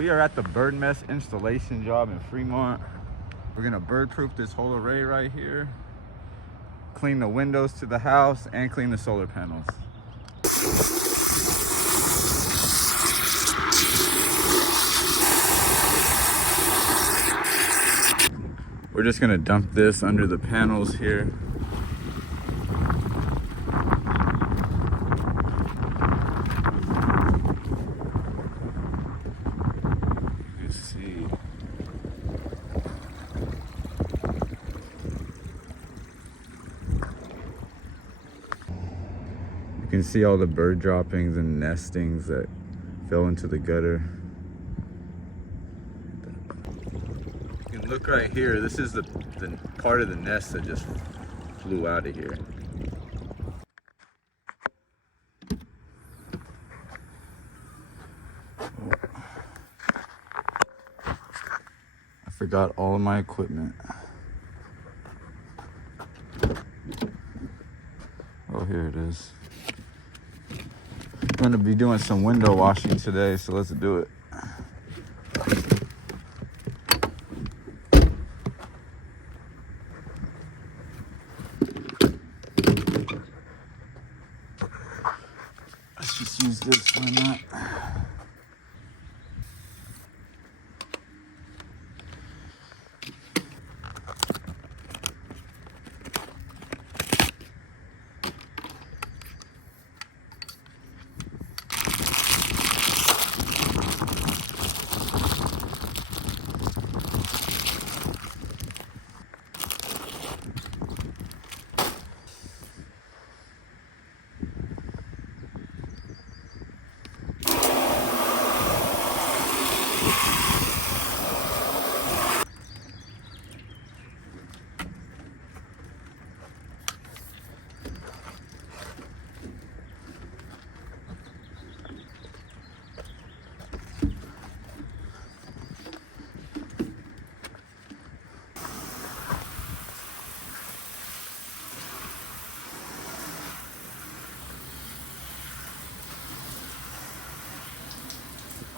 We are at the bird mess installation job in Fremont. We're gonna bird proof this whole array right here, clean the windows to the house, and clean the solar panels. We're just gonna dump this under the panels here. You can see all the bird droppings and nestings that fell into the gutter. You can look right here. This is the part of the nest that just flew out of here. I forgot all of my equipment. Oh, here it is. I'm gonna be doing some window washing today, so let's do it. Let's just use this, why not?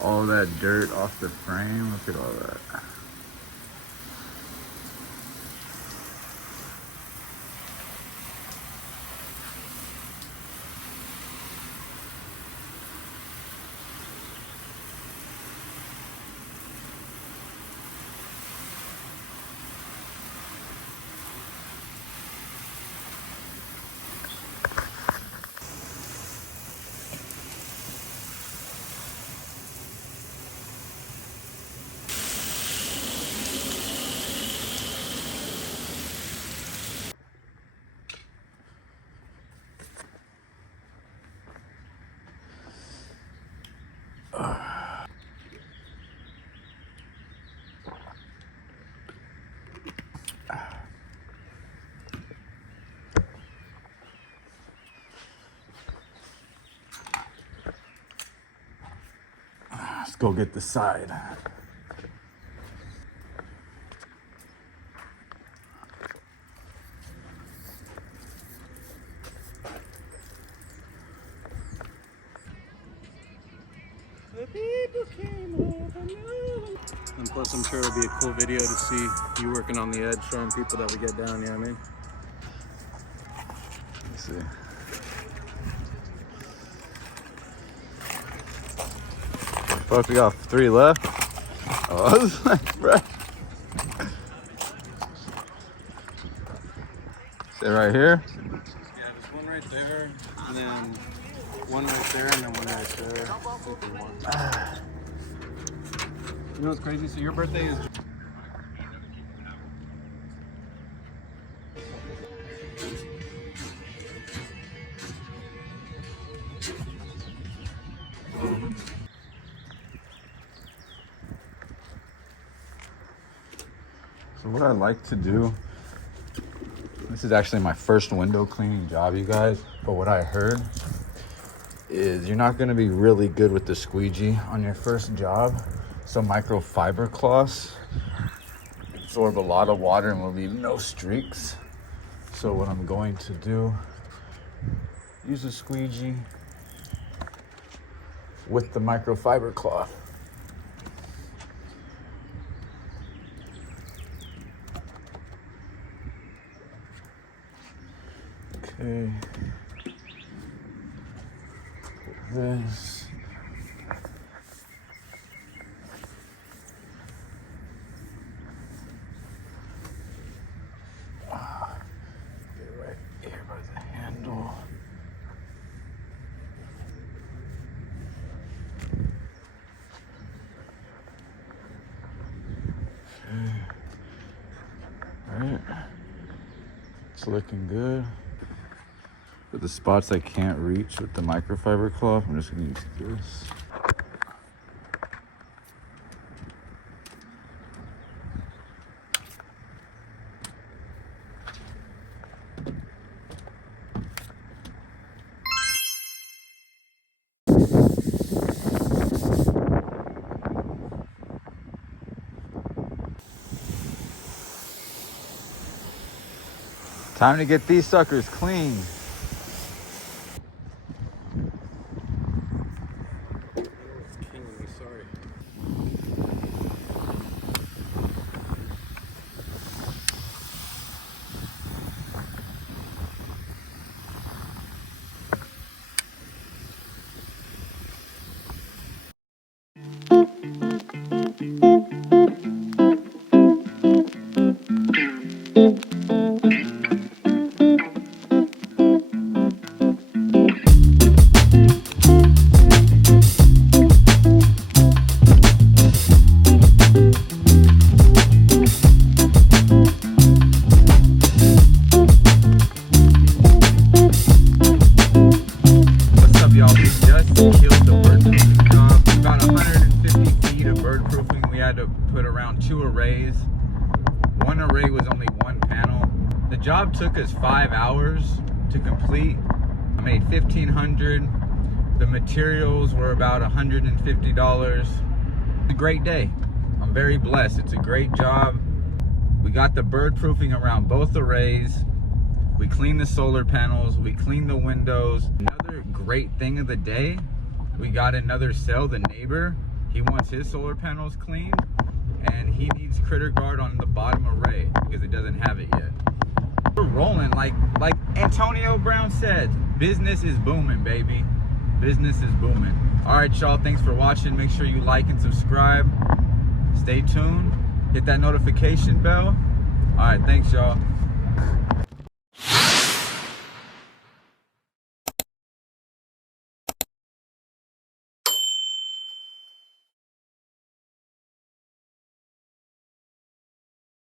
All that dirt off the frame, look at all that. Let's go get the side. The people came over me. And plus, I'm sure it'll be a cool video to see you working on the edge, showing people that we get down, you know what I mean? Let's see. Fuck, we got 3 left. Oh, I was like, bro. Stay right here. Yeah, there's one right there, and then one right there, and then one right there. You know what's crazy? So your birthday is... So what I like to do, this is actually my first window cleaning job, you guys, but what I heard is you're not gonna be really good with the squeegee on your first job. So microfiber cloths absorb a lot of water and will leave no streaks. So what I'm going to do, use a squeegee with the microfiber cloth. Okay. This. Get it right here by the handle. Okay. Alright. It's looking good. For the spots I can't reach with the microfiber cloth, I'm just gonna use this. Time to get these suckers clean. Sorry. Put around 2 arrays. One array was only 1 panel. The job took us 5 hours to complete. I made $1,500. The materials were about $150. It's a great day. I'm very blessed. It's a great job. We got the bird proofing around both arrays. We cleaned the solar panels. We cleaned the windows. Another great thing of the day, we got another cell, the neighbor. He wants his solar panels cleaned, and he needs critter guard on the bottom array because it doesn't have it yet. We're rolling like Antonio Brown said, business is booming, baby. Business is booming. All right, y'all, thanks for watching. Make sure you like and subscribe. Stay tuned. Hit that notification bell. All right, thanks, y'all.